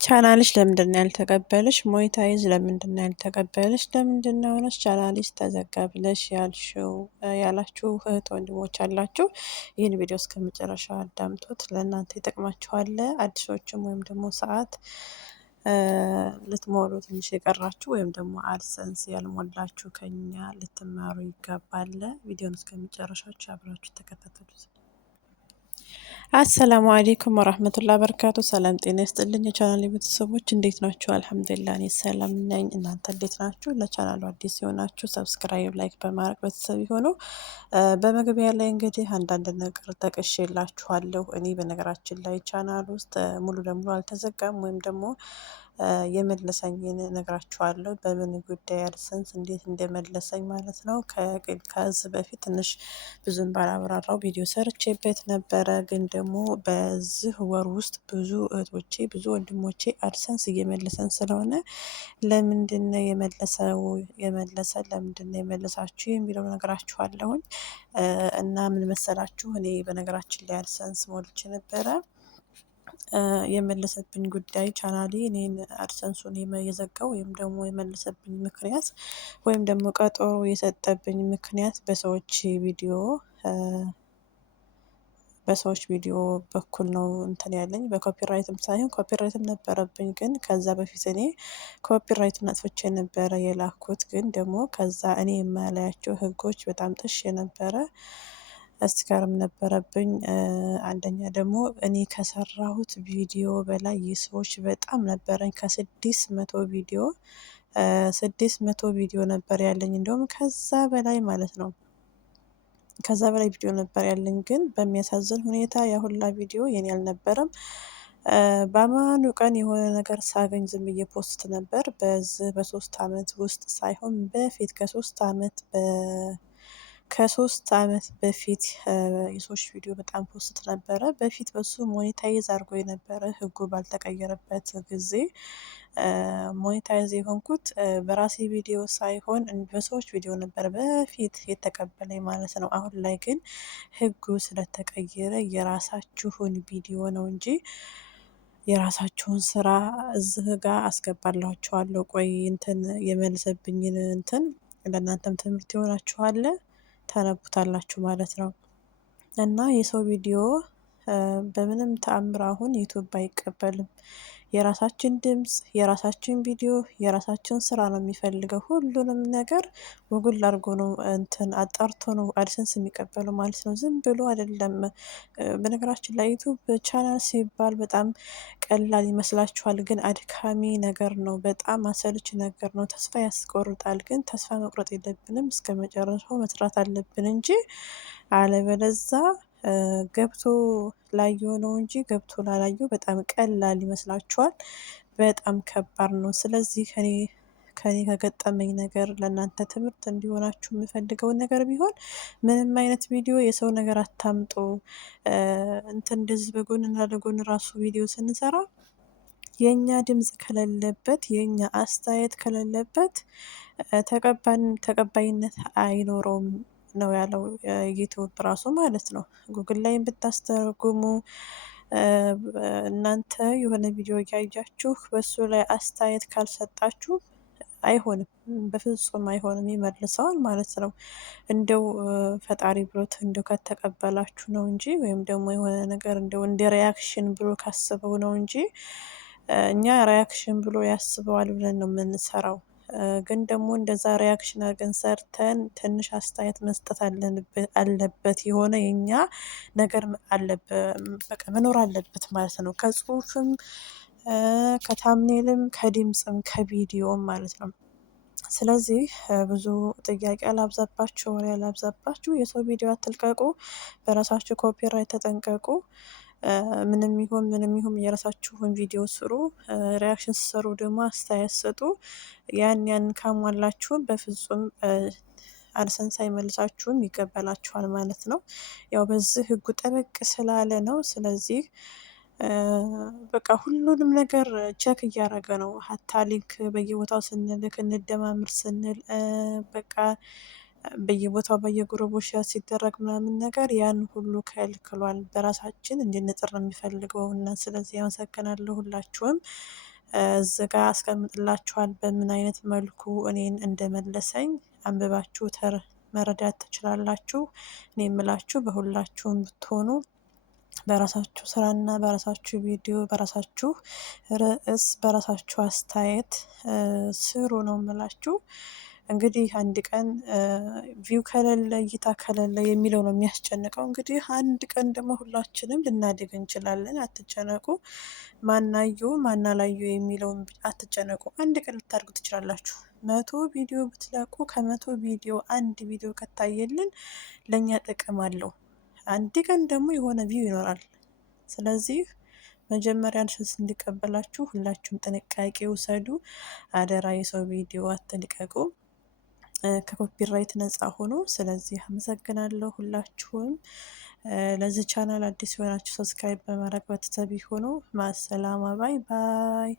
ቻናልሽ ለምንድነው ያልተቀበለሽ? ሞኔታይዝ ለምንድነው ያልተቀበለሽ? ለምንድነው ሆነሽ ቻናልሽ ተዘጋ ብለሽ ያላችሁ እህት ወንድሞች አላችሁ። ይህን ቪዲዮ እስከመጨረሻው አዳምጡት፣ ለእናንተ ይጠቅማችኋል። አዲሶችም ወይም ደግሞ ሰዓት ልትሞሉ ትንሽ የቀራችሁ ወይም ደግሞ አድሰንስ ያልሞላችሁ ከኛ ልትማሩ ይገባል። ቪዲዮን እስከመጨረሻችሁ አብራችሁ ተከታተሉት። አሰላሙ አሌይኩም ወራህመቱላሂ በረካቱ። ሰላም ጤና ይስጥልኝ የቻናል ቤተሰቦች እንዴት ናችሁ? አልሐምዱሊላህ እኔ ሰላም ነኝ። እናንተ እንዴት ናችሁ? ለቻናሉ አዲስ የሆናችሁ ሰብስክራይብ፣ ላይክ በማድረግ ቤተሰብ የሆኑ በመግቢያ ላይ እንግዲህ አንዳንድ ነገር ጠቅሼላችኋለሁ። እኔ በነገራችን ላይ ቻናል ውስጥ ሙሉ ለሙሉ አልተዘጋም ወይም ደግሞ የመለሰኝን ነግራችኋለሁ። በምን ጉዳይ አድሰንስ እንዴት እንደመለሰኝ ማለት ነው። ከዚህ በፊት ትንሽ ብዙም ባላብራራው ቪዲዮ ሰርቼበት ነበረ። ግን ደግሞ በዚህ ወር ውስጥ ብዙ እህቶቼ ብዙ ወንድሞቼ አድሰንስ እየመለሰን ስለሆነ ለምንድነው ለምንድነው የመለሳችሁ የሚለው ነገራችኋለሁኝ። እና ምን መሰላችሁ፣ እኔ በነገራችን ላይ አድሰንስ ሞልቼ ነበረ። የመለሰብኝ ጉዳይ ቻናሌ እኔን አድሰንሱን የዘጋው ወይም ደግሞ የመለሰብኝ ምክንያት ወይም ደግሞ ቀጠሮ የሰጠብኝ ምክንያት በሰዎች ቪዲዮ በኩል ነው እንትን ያለኝ። በኮፒራይትም ሳይሆን ኮፒራይትም ነበረብኝ፣ ግን ከዛ በፊት እኔ ኮፒራይቱን አጥፍቼ ነበረ የላኩት። ግን ደግሞ ከዛ እኔ የማላያቸው ህጎች በጣም ጥሼ ነበረ። እስቲከርም ነበረብኝ። አንደኛ ደግሞ እኔ ከሰራሁት ቪዲዮ በላይ የሰዎች በጣም ነበረኝ። ከ600 ቪዲዮ ነበር ያለኝ፣ እንደውም ከዛ በላይ ማለት ነው። ከዛ በላይ ቪዲዮ ነበር ያለኝ። ግን በሚያሳዝን ሁኔታ ያሁላ ቪዲዮ የኔ አልነበረም። በአማኑ ቀን የሆነ ነገር ሳገኝ ዝም ብዬ ፖስት ነበር። በዚህ በሶስት አመት ውስጥ ሳይሆን በፊት ከሶስት አመት በፊት የሰዎች ቪዲዮ በጣም ፖስት ነበረ። በፊት በሱ ሞኔታይዝ አድርጎ የነበረ ህጉ ባልተቀየረበት ጊዜ ሞኔታይዝ የሆንኩት በራሴ ቪዲዮ ሳይሆን በሰዎች ቪዲዮ ነበር በፊት የተቀበለኝ ማለት ነው። አሁን ላይ ግን ህጉ ስለተቀየረ የራሳችሁን ቪዲዮ ነው እንጂ የራሳችሁን ስራ እዚህ ጋር አስገባላችኋለሁ። ቆይ እንትን የመልሰብኝን እንትን ለእናንተም ትምህርት ይሆናችኋል፣ ታነቡታላችሁ ማለት ነው። እና የሰው ቪዲዮ በምንም ተአምር አሁን ዩቱብ አይቀበልም። የራሳችን ድምጽ፣ የራሳችን ቪዲዮ፣ የራሳችን ስራ ነው የሚፈልገው። ሁሉንም ነገር ጉግል አድርጎ ነው እንትን አጣርቶ ነው አድሰንስ የሚቀበለው ማለት ነው። ዝም ብሎ አይደለም። በነገራችን ላይ ዩቱብ ቻናል ሲባል በጣም ቀላል ይመስላችኋል፣ ግን አድካሚ ነገር ነው። በጣም አሰልች ነገር ነው። ተስፋ ያስቆርጣል። ግን ተስፋ መቁረጥ የለብንም። እስከ መጨረሻው መስራት አለብን እንጂ አለበለዛ ገብቶ ላየው ነው እንጂ ገብቶ ላላየው በጣም ቀላል ይመስላችኋል። በጣም ከባድ ነው። ስለዚህ ከኔ ከገጠመኝ ነገር ለእናንተ ትምህርት እንዲሆናችሁ የምፈልገውን ነገር ቢሆን ምንም አይነት ቪዲዮ የሰው ነገር አታምጡ። እንትን እንደዚህ በጎንና ለጎን ራሱ ቪዲዮ ስንሰራ የኛ ድምጽ ከሌለበት የኛ አስተያየት ከሌለበት ተቀባይነት አይኖረውም ነው ያለው ዩቲዩብ ራሱ ማለት ነው። ጉግል ላይ ብታስተረጉሙ እናንተ የሆነ ቪዲዮ እያያችሁ በሱ ላይ አስተያየት ካልሰጣችሁ አይሆንም፣ በፍጹም አይሆንም። ይመልሰዋል ማለት ነው። እንደው ፈጣሪ ብሎት እንደው ከተቀበላችሁ ነው እንጂ ወይም ደግሞ የሆነ ነገር እንደው እንደ ሪያክሽን ብሎ ካስበው ነው እንጂ እኛ ሪያክሽን ብሎ ያስበዋል ብለን ነው የምንሰራው። ግን ደግሞ እንደዛ ሪያክሽን አድርገን ሰርተን ትንሽ አስተያየት መስጠት አለበት። የሆነ የኛ ነገር በቃ መኖር አለበት ማለት ነው። ከጽሁፍም ከታምኔልም ከድምፅም ከቪዲዮም ማለት ነው። ስለዚህ ብዙ ጥያቄ አላብዛባችሁ፣ ወሬ አላብዛባችሁ። የሰው ቪዲዮ አትልቀቁ። በራሳችሁ ኮፒራይት ተጠንቀቁ። ምንም ይሁን የራሳችሁን ቪዲዮ ስሩ። ሪያክሽን ስሰሩ ደግሞ አስተያየት ስጡ። ያን ካሟላችሁ በፍጹም አድሰንስ አይመልሳችሁም፣ ይቀበላችኋል ማለት ነው። ያው በዚህ ህጉ ጠበቅ ስላለ ነው። ስለዚህ በቃ ሁሉንም ነገር ቸክ እያደረገ ነው። ሀታ ሊንክ በየቦታው ስንልክ እንደማምር ስንል በቃ በየቦታው በየጉሩቡ ሼር ሲደረግ ምናምን ነገር ያን ሁሉ ከልክሏል። በራሳችን እንድንጥር ነው የሚፈልገው እና ስለዚህ አመሰግናለሁ ሁላችሁም። እዚህ ጋ አስቀምጥላችኋል በምን አይነት መልኩ እኔን እንደመለሰኝ አንብባችሁ መረዳት ትችላላችሁ። እኔ የምላችሁ በሁላችሁም ብትሆኑ በራሳችሁ ስራና በራሳችሁ ቪዲዮ በራሳችሁ ርዕስ በራሳችሁ አስተያየት ስሩ ነው የምላችሁ። እንግዲህ አንድ ቀን ቪው ከሌለ እይታ ከሌለ የሚለው ነው የሚያስጨንቀው። እንግዲህ አንድ ቀን ደግሞ ሁላችንም ልናድግ እንችላለን። አትጨነቁ። ማናየው ማናላየው የሚለውን አትጨነቁ። አንድ ቀን ልታድጉ ትችላላችሁ። 100 ቪዲዮ ብትለቁ ከ100 ቪዲዮ አንድ ቪዲዮ ከታየልን ለእኛ ጥቅም አለው። አንድ ቀን ደግሞ የሆነ ቪው ይኖራል። ስለዚህ መጀመሪያ ልስስ እንዲቀበላችሁ ሁላችሁም ጥንቃቄ ውሰዱ። አደራ የሰው ቪዲዮ አትልቀቁ። ከኮፒራይት ነፃ ሆኖ። ስለዚህ አመሰግናለሁ ሁላችሁም። ለዚህ ቻናል አዲስ የሆናችሁ ሰብስክራይብ በማድረግ ቤተሰብ ሆኖ ማሰላማ። ባይ ባይ።